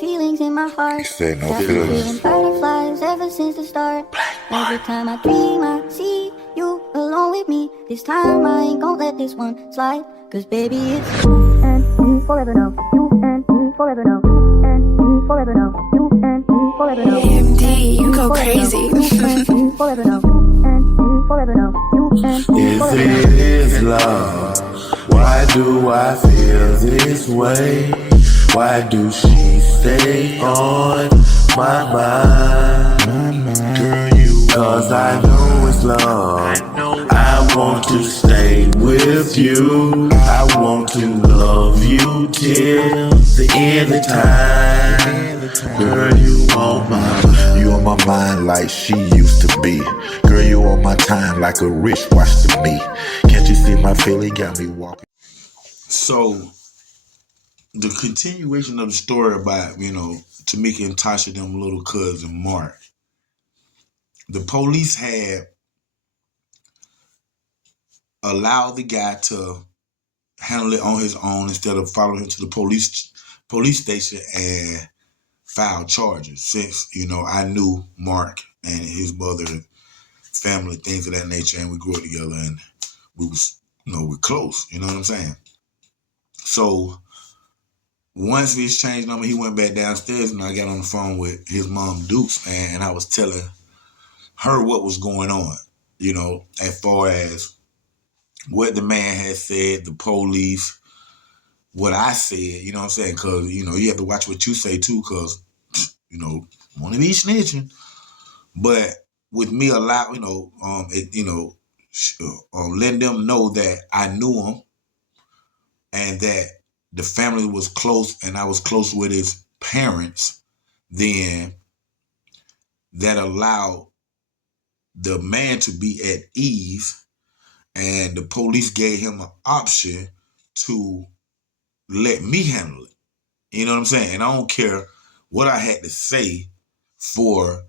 feelings in my heart. Say no Got me feelings. feeling butterflies ever since the start. Every time I dream, I see you alone with me. This time I ain't gon' let this one slide. Cause baby, it's you and me forever now. You and me forever now. You and me forever now. You and me forever now. MD, you go crazy. You and me forever now. You and me forever now. You and me If forever now. it is love, why do I feel this way? Why do she stay on my mind? Girl, cause I know it's love. I want to stay with you. I want to love you till the end of time. Girl, you You on my mind like she used to be. Girl, you on my time like a wristwatch to me. Can't you see my feeling got me walking? So the continuation of the story about, Tamika and Tasha, them little cousin Mark. The police had allowed the guy to handle it on his own instead of following him to the police station and file charges. Since, I knew Mark and his mother, family, things of that nature, and we grew up together and we was, we're close, you know what I'm saying? So once we exchanged number, he went back downstairs and I got on the phone with his mom, Dukes, and I was telling her what was going on, as far as what the man had said, the police, what I said, you know what I'm saying? Because, you have to watch what you say too, because, want to be snitching. But with me letting them know that I knew him and that the family was close and I was close with his parents, then that allowed the man to be at ease, and the police gave him an option to let me handle it. You know what I'm saying? And I don't care what I had to say for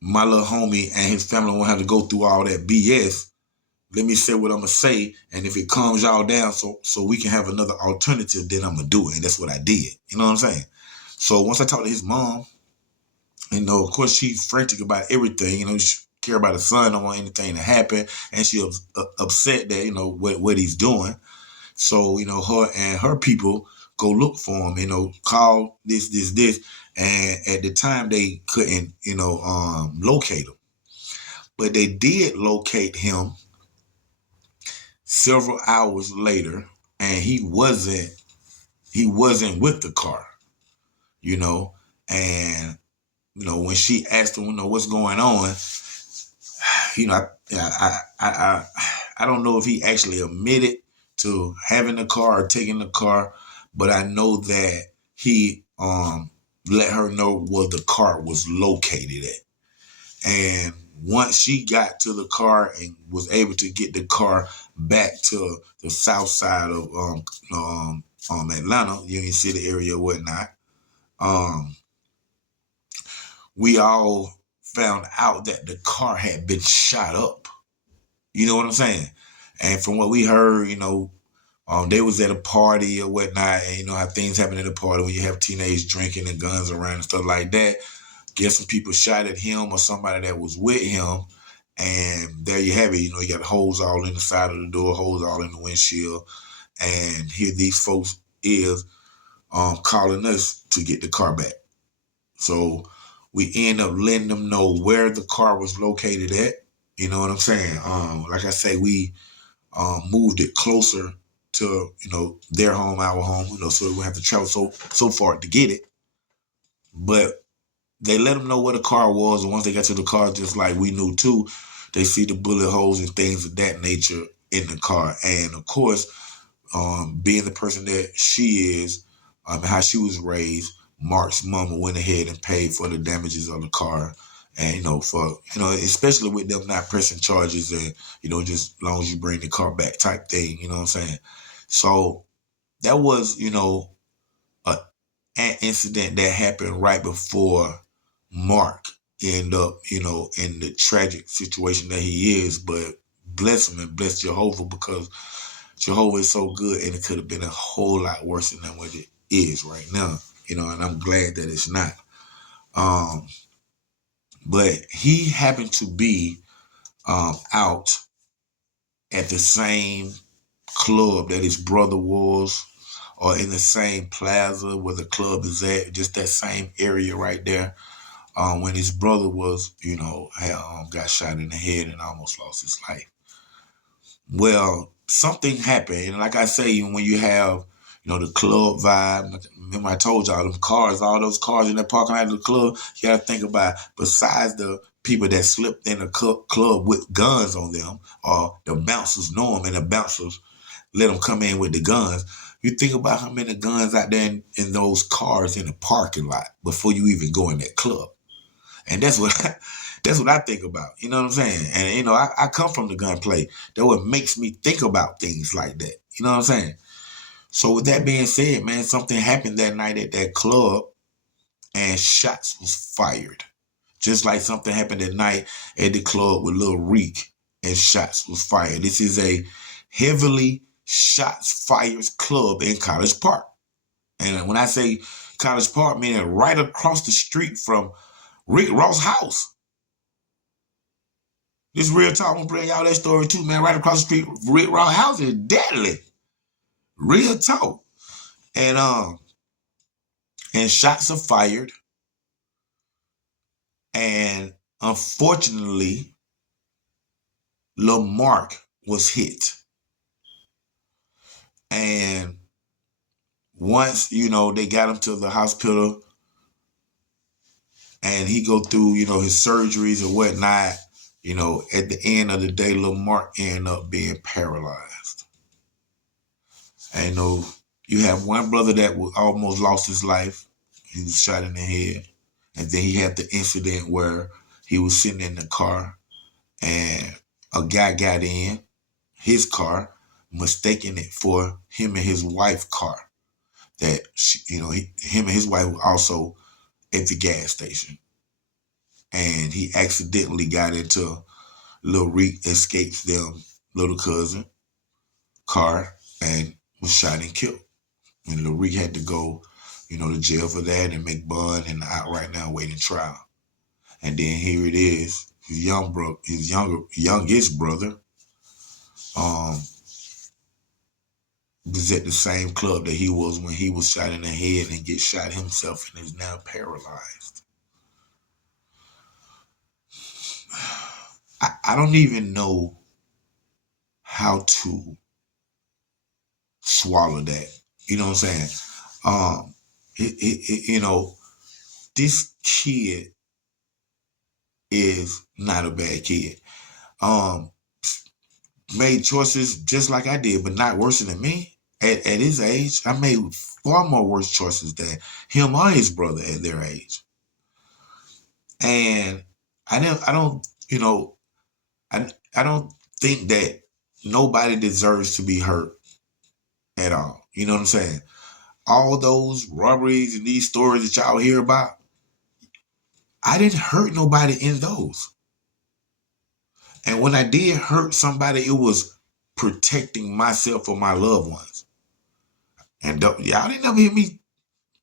my little homie and his family won't have to go through all that BS. Let me say what I'm going to say, and if it calms y'all down so we can have another alternative, then I'm going to do it. And that's what I did. You know what I'm saying? So once I talked to his mom, of course, she's frantic about everything. She care about her son, don't want anything to happen, and she upset that, what he's doing. So, her and her people go look for him, call this, and at the time they couldn't, locate him. But they did locate him several hours later, and he wasn't with the car, and when she asked him, what's going on, I don't know if he actually admitted to having the car or taking the car, but I know that he let her know where the car was located at. And once she got to the car and was able to get the car back to the south side of Atlanta, Union City area or whatnot, we all found out that the car had been shot up. You know what I'm saying? And from what we heard, they was at a party or whatnot, and you know how things happen at a party when you have teenage drinking and guns around and stuff like that. Guess some people shot at him or somebody that was with him, and there you have it. You got holes all in the side of the door, holes all in the windshield, and here these folks is calling us to get the car back. So we end up letting them know where the car was located at. You know what I'm saying? Like I say, we moved it closer to, their home, our home, so we wouldn't have to travel so far to get it. But they let them know where the car was, and once they got to the car, just like we knew too, they see the bullet holes and things of that nature in the car. And of course, being the person that she is, how she was raised, Mark's mama went ahead and paid for the damages of the car. And, especially with them not pressing charges and, just as long as you bring the car back type thing, you know what I'm saying? So that was, an incident that happened right before Mark ended up, in the tragic situation that he is. But bless him and bless Jehovah, because Jehovah is so good, and it could have been a whole lot worse than what it is right now. you know, and I'm glad that it's not. But he happened to be out at the same club that his brother was, or in the same plaza where the club is at, just that same area right there. When his brother was, you know, got shot in the head and almost lost his life. Well, something happened, and like I say, when you have, you know, the club vibe. Remember, I told y'all them cars, all those cars in that parking lot of the club. You got to think about, besides the people that slipped in the club with guns on them, or the bouncers know them, and the bouncers let them come in with the guns. You think about how many guns out there in those cars in the parking lot before you even go in that club. And that's what I think about. You know what I'm saying? And, you know, I come from the gunplay. That what makes me think about things like that. You know what I'm saying? So with that being said, man, something happened that night at that club, and shots was fired. Just like something happened at night at the club with Lil Reek, and shots was fired. This is a heavily shots fired club in College Park. And when I say College Park, meaning right across the street from Rick Ross' house. This real talk, I'm gonna bring y'all that story too, man. Right across the street, Rick Ross' house is deadly. Real talk. And shots are fired. And unfortunately, Lil Marc was hit. And once, you know, they got him to the hospital and he go through, you know, his surgeries and whatnot, you know, at the end of the day, Lil Marc ended up being paralyzed. And, you know, you have one brother that almost lost his life. He was shot in the head. And then he had the incident where he was sitting in the car and a guy got in his car, mistaking it for him and his wife's car. That, you know, him and his wife were also at the gas station. And he accidentally got into Lil Reek Xscape's them little cousin car and was shot and killed. And Lil Reek had to go, you know, to jail for that and make bond and out right now waiting trial. And then here it is, his youngest brother, was at the same club that he was when he was shot in the head and get shot himself and is now paralyzed. I don't even know how to swallow that. You know what I'm saying? You know, this kid is not a bad kid. Made choices just like I did, but not worse than me. At his age, I made far more worse choices than him or his brother at their age. And I don't, you know, I don't think that nobody deserves to be hurt at all. You know what I'm saying? All those robberies and these stories that y'all hear about, I didn't hurt nobody in those. And when I did hurt somebody, it was protecting myself or my loved ones. And y'all didn't ever hear me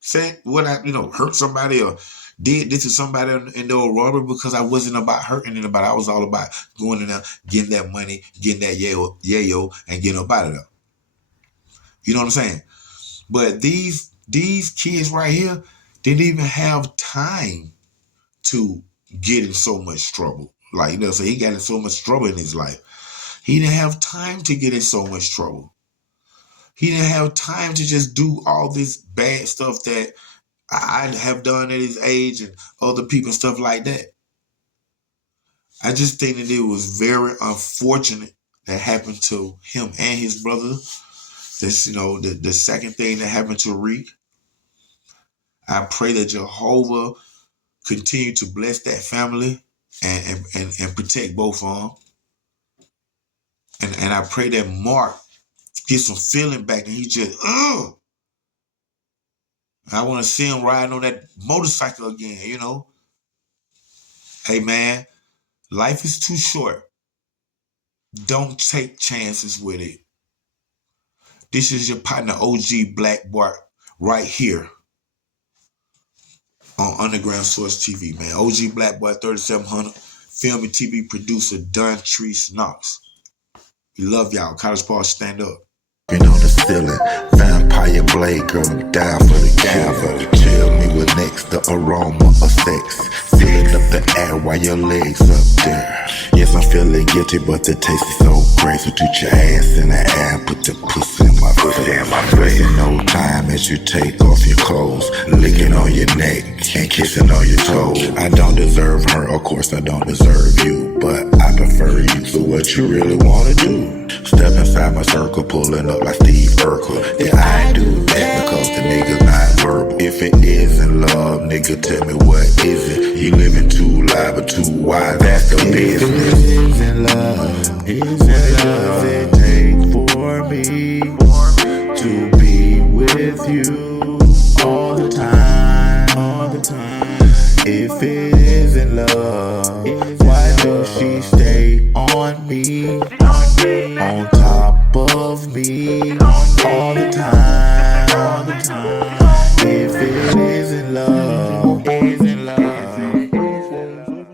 say what I, you know, hurt somebody or did this to somebody in the old robbery, because I wasn't about hurting anybody. I was all about going in there, getting that money, getting that yayo, and getting up out of there. You know what I'm saying? But these kids right here didn't even have time to get in so much trouble. Like, you know, so he got in so much trouble in his life. He didn't have time to get in so much trouble. He didn't have time to just do all this bad stuff that I have done at his age and other people and stuff like that. I just think that it was very unfortunate that happened to him and his brother. This, you know, the second thing that happened to Reek. I pray that Jehovah continue to bless that family and protect both of them. And I pray that Marc gets some feeling back and he just, I want to see him riding on that motorcycle again, you know. Hey, man, life is too short. Don't take chances with it. This is your partner, OG Black Bart, right here on Underground Source TV, man. OG Black Boy 3700, film and TV producer Don Treese Knox. We love y'all. College Park, stand up. On the ceiling, vampire blade, girl, I'm down for the chill me with next, the aroma of sex, filling up the air while your legs up there. Yes, I'm feeling guilty, but the taste is so great. So put your ass in the air and put the pussy in my face. Wasting no time as you take off your clothes, licking on your neck and kissing on your toes. I don't deserve her, of course I don't deserve you, but I prefer you for what you really wanna do. Step inside my circle, pulling up like Steve Urkel. Yeah, I do that because the nigga's not verbal. If it isn't love, nigga, tell me what is it? You living too loud but too wide, that's the business. If it isn't love, what does it take for me to be with you all the time? If it isn't love, why does she stay on me, on top of me all the time? If it isn't love,